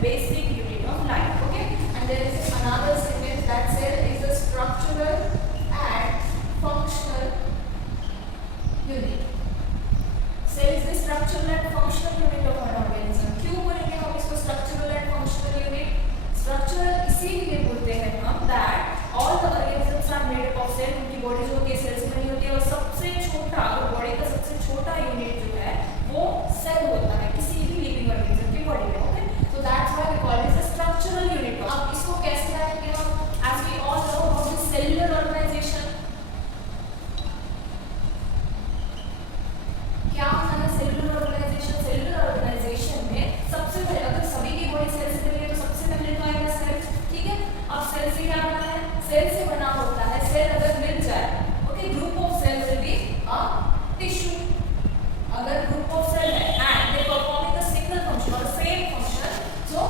basic unit of life. Okay, and there is another sentence that cell is a structural and functional unit. Cell is the structural and functional unit of an organism. क्यों बोलेंगे हम इसको structural and functional unit? Structural इसीलिए बोलते हैं हम that all the organisms are made up of cell. उनकी body जो होती है सेल से बनी होती है और सबसे छोटा बॉडी का सबसे छोटा यूनिट जो है वो सेल होता है किसी भी लिविंग ऑर्गेनिज्म की बॉडी में. Okay, so that's why we call it a structural unit. अब इसको कैसे लाएंगे हम? As we all know about the cellular organization. क्या होता है सेलुलर ऑर्गेनाइजेशन? सेलुलर ऑर्गेनाइजेशन में सबसे पहले अगर सभी की बॉडी सेल से बनी है तो सबसे पहले तो आएगा सेल. ठीक है, अब सेल से क्या बना है? सेल से बना होता है, सेल अगर मिल जाए, okay, group of cell will be a tissue. अगर ग्रुप ऑफ सेल है and they performing the single function और सेम फंक्शन, सो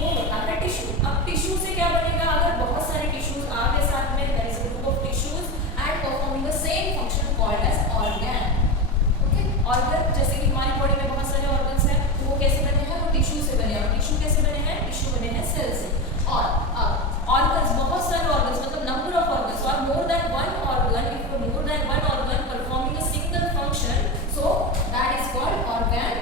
वो होता है टिश्यू. अब टिश्यू से क्या बनेगा? अगर बहुत सारे टिश्यूज आ गए साथ में, there is a group of tissues and performing the same function called as organ. Organ जैसे कि हमारी बॉडी में बहुत सारे ऑर्गन्स हैं, तो वो कैसे बने हैं? वो टिश्यू से बने हैं. और टिश्यू कैसे बने हैं? टिश्यू बने हैं सेल से. और अब ऑर्गन्स, बहुत सारे ऑर्गन्स मतलब नंबर ऑफ ऑर्गन्स और more than one organ, if more than one organ performing a single function, so that is called organ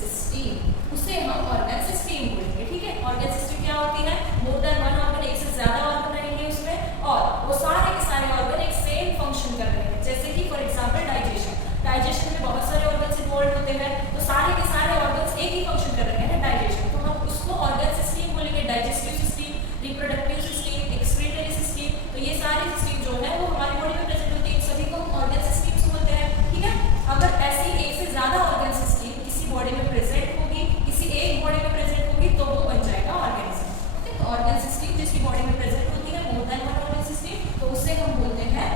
system. उसे हम ऑर्गन सिस्टम बोलेंगे. ठीक है, ऑर्गन सिस्टम क्या होती है? मोर देन वन ऑर्गन, एक से ज्यादा ऑर्गन रहेंगे उसमें और वो सारे के सारे ऑर्गन एक सेम फंक्शन कर रहे हैं. जैसे कि फॉर एग्जांपल डाइजेशन. डाइजेशन में बहुत सारे ऑर्गन्स इन्वॉल्व होते हैं, तो सारे के सारे ऑर्गन्स एक ही फंक्शन कर रहे हैं डाइजेशन, तो हम उसको ऑर्गन सिस्टम बोलेंगे. Digestive system, reproductive system, excretory system, तो ये सारे सिस्टम जो है वो हमारी बॉडी में प्रेजेंट होती है, सभी को हम ऑर्गन सिस्टम्स बोलते हैं. ठीक है, अगर ऐसी एक से ज्यादा ऑर्गन सिस्टम किसी बॉडी में प्रेजेंट होगी, किसी एक बॉडी में प्रेजेंट होगी, तो वो बन जाएगा ऑर्गेनिज्म. ओके, तो ऑर्गन सिस्टम जिसकी बॉडी में प्रेजेंट होती है more than one organ system, तो उसे हम बोलते हैं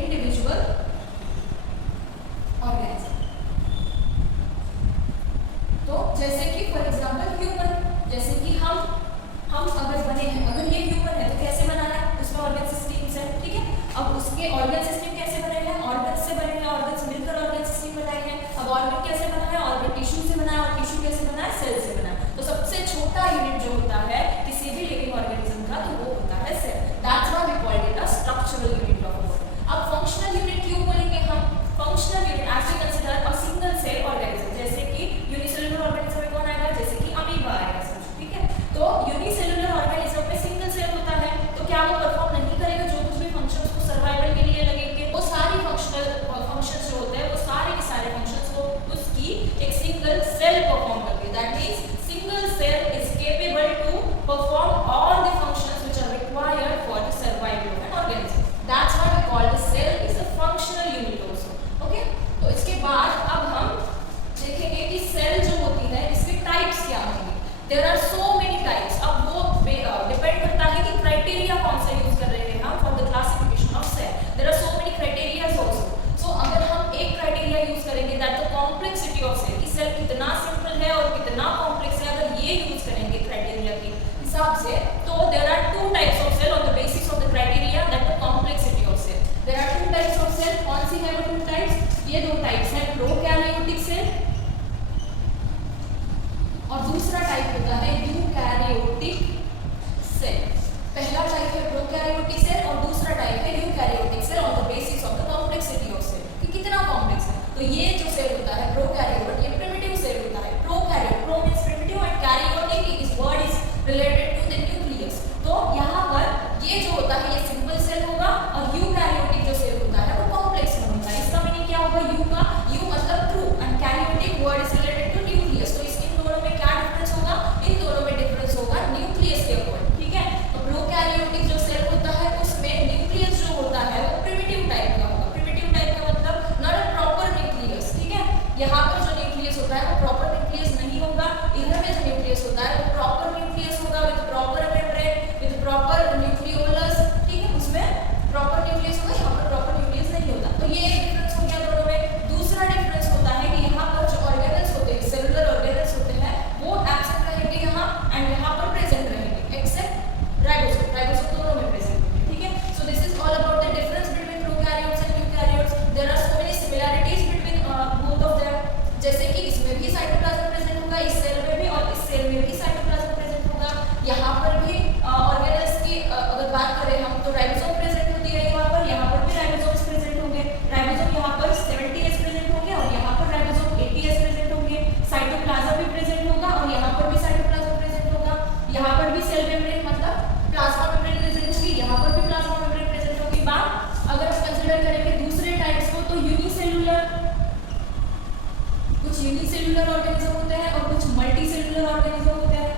इंडिविजुअल ऑर्गेनिज्म. तो जैसे कि फॉर एग्जांपल ह्यूमन, जैसे कि हम अगर बने हैं, अगर ये ह्यूमन है तो कैसे बना है? उसमें ऑर्गन सिस्टम है. ठीक है, अब उसके ऑर्गन सिस्टम कैसे बने हैं? ऑर्गन से बने हैं, ऑर्गन से मिलकर ऑर्गन सिस्टम बनाए हैं. अब ऑर्गन कैसे बना है? ऑर्गन टिश्यू से बना है और टिश्यू कैसे बना है? सेल से बना है. तो सबसे छोटा यूनिट जो होता है किसी भी लिविंग ऑर्गेनिज्म का, तो वो होता है cell. That's why we call it a structural unit of body. अब फंक्शनल यूनिट क्यों बोलेंगे हम? Functional unit as we consider a single cell organism. जैसे कि यूनिसेलुलर ऑर्गेनिज्म में कौन आएगा? जैसे कि अमीबा आएगा. ठीक है, तो यूनिसेलुलर ऑर्गेनिज्म में सिंगल सेल होता है, तो क्या वो परफॉर्म नहीं करेगा? जो कुछ भी फंक्शंस को सर्वाइवल के लिए लगेंगे, वो सारी फंक्शंस जो होते हैं वो सारे के सारे फंक्शंस को उसकी एक सिंगल सेल परफॉर्म करती है. That means single cell is capable to perform all the functions which are required for the survival of an organism. That's why we call the cell is a functional unit also. Okay, तो इसके बाद अब हम देखेंगे कि cell जो होती है इसके टाइप्स क्या होंगे. There are so many types. अब वो डिपेंड करता है कि क्राइटेरिया कौन सा यूज कर रहे हैं हम for the classification of cell. There are so many criterias also. So अगर हम एक क्राइटेरिया यूज करेंगे that the complexity of cell, कि सेल कितना सिंपल है और कितना कॉम्प्लेक्स है, अगर ये यूज करेंगे क्राइटेरिया के हिसाब से, तो there are two types of cell on the basis of the criteria that the complexity of cell. There are two types of cell. कौन सी है वो टू टाइप्स? ये दो टाइप्स हैं, प्रोकैरियोटिक सेल और दूसरा टाइप होता है यूकैरियोटिक सेल. पहला टाइप है प्रोकैरियोटिक सेल और दूसरा टाइप है eukaryotic cell on the basis of the complexity of cell, कि कितना कॉम्प्लेक्स है. तो ये जो सेल होता है प्रोकैरियोट, ये प्रिमिटिव सेल होता है. Prokaryote, pro means primitive and karyotic, इस word is related to the nucleus. तो यहाँ पर ये जो होता है ये सिंपल सेल होगा और यूकैरियोटिक जो सेल होता है वो कॉम्प्लेक्स में होता है. इसका मीनिंग क्या होगा? यू का यू मतलब true and karyotic word is related to nucleus. तो इन दोनों में क्या डिफरेंस होगा? इन दोनों में डिफरेंस होगा न्यूक्लियस के अकॉर्डिंग. ठीक है, तो प्रोकैरियोटिक जो सेल होता है उसमें न्यूक्लियस जो होता है वो प्रिमिटिव टाइप का होगा. प्रिमिटिव टाइप का मतलब नॉट अ प्रॉपर न्यूक्लियस. ठीक है, यहाँ पर जो न्यूक्लियस होता है वो प्रॉपर न्यूक्लियस नहीं होगा. इधर में जो न्यूक्लियस होता है वो प्रॉपर न्यूक्लियस होगा with proper membrane, with proper nucleolus. ठीक है, उसमें प्रॉपर न्यूक्लियस होगा, यहाँ पर प्रॉपर न्यूक्लियस नहीं होता. तो ये एक डिफरेंस हो गया दोनों में. दूसरा डिफरेंस होता है कि यहाँ पर जो ऑर्गेनल्स होते हैं, सेलुलर ऑर्गेनल्स होते हैं, वो एब्सेंट रहेंगे यहाँ एंड यहाँ पर प्रेजेंट रहेंगे, एक्सेप्ट राइबोसोम. राइबोसोम दोनों में प्रेजेंट होंगे. ठीक है, so this is all about the difference between prokaryotes and eukaryotes. There are so many similarities between both of them. जैसे कि इसमें भी साइटोप्लाज्म प्रेजेंट होगा, इस सेल में भी, और इस सेल में भी साइटोप्लाज्म मल्टी सेलुलर ऑर्गेनिज्म होते हैं।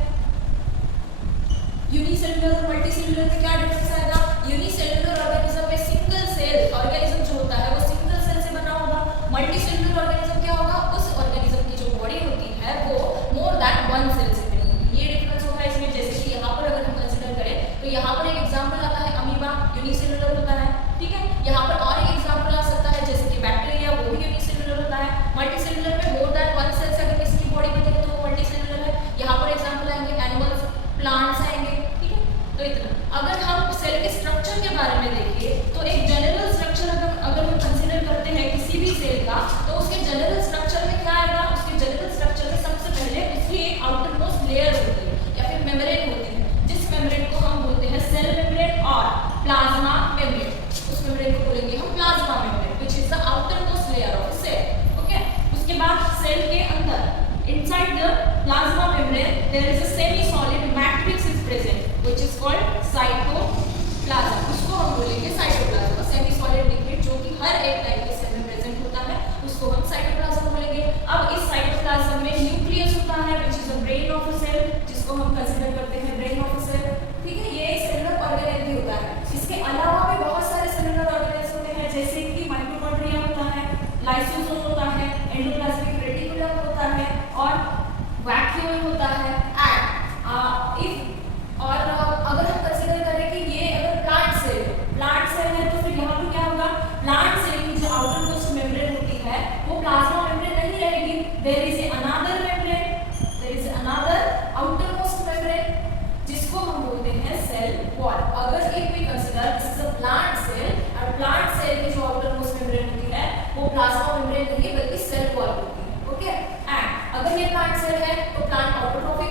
यूनिसेलुलर और मल्टी सेलुलर में क्या डिफरेंस आएगा? यूनिसेलुलर ऑर्गेनिज्म में सिंगल सेल ऑर्गेनिज्म जो होता है वो सिंगल सेल से बना होगा। मल्टी सेलुलर ऑर्गेनिज्म क्या होगा? उस ऑर्गेनिज्म की जो बॉडी होती है वो मोर दैन वन सेल से बनी होगी। ये डिफरेंस होगा इसमें। जैसे कि यहाँ पर अगर हम कंसीडर करें तो यहाँ पर एक एग्जांपल आता है अमीबा, यूनिसेलुलर होता है, ठीक है। यहाँ पर और एक एग्जांपल आ सकता है जैसे कि बैक्टीरिया, वो भी यूनिसेलुलर होता है। मल्टी सेलुलर में मोर दैन वन सेल से अगर किसी की बॉडी बनी है तो वो मल्टी सेलुलर है। यहाँ पर एग्जांपल आएंगे एनिमल्स, प्लांट्स आएंगे, ठीक है। तो इतना। अगर हम सेल के स्ट्रक्चर के बारे में देखें तो एक जनरल स्ट्रक्चर अगर हम कंसीडर करते हैं किसी भी सेल का तो उसके जनरल स्ट्रक्चर में क्या आएगा? उसके जनरल स्ट्रक्चर में सबसे पहले उसकी एक आउटर मोस्ट लेयर होती है या फिर मेम्ब्रेन होती है, जिस मेम्ब्रेन को हम बोलते हैं सेल मेम्ब्रेन और प्लाज्मा मेम्ब्रेन। उस मेम्ब्रेन को बोलेंगे हम plasma membrane, which is the outer most layer of cell. Okay. उसके बाद सेल के अंदर inside the plasma membrane there is a semi solid matrix is present which is called cytoplasm. उसको हम बोलेंगे साइटोप्लाज्म। सेमी सॉलिड लिक्विड जो कि हर एक टाइप के सेल में प्रेजेंट होता है उसको हम साइटोप्लाज्म बोलेंगे। अब इस साइटोप्लाज्म में न्यूक्लियस होता है which is the brain of a cell, जिसको हम कंसीडर करते हैं ब्रेन ऑफ अ सेल, ठीक है। ये सेलुलर ऑर्गेनेल भी होता है। इसके अलावा भी बहुत सारे सेलुलर ऑर्गेनेल्स होते हैं जैसे कि माइटोकॉन्ड्रिया होता है, लाइसोसोम होता है, एंडोप्लाज्मिक रेटिकुलम होता है और वैक्यूल होता है। और अगर हम कंसीडर करें कि ये अगर प्लांट सेल है तो फिर यहाँ पर क्या होगा? प्लांट सेल की जो आउटर मोस्ट मेम्ब्रेन होती है वो प्लाज्मा मेम्ब्रेन नहीं रहेगी। There is another membrane, there is another outer most membrane जिसको हम बोलते हैं सेल वॉल। अगर if we consider this is a plant cell और प्लांट सेल की जो आउटर मोस्ट मेम्ब्रेन होती है वो प्लाज्मा मेम्ब्रेन नहीं बल्कि सेल वॉल होती है। ओके। एंड अगर ये प्लांट सेल है तो प्लांट ऑटोट्रॉफिक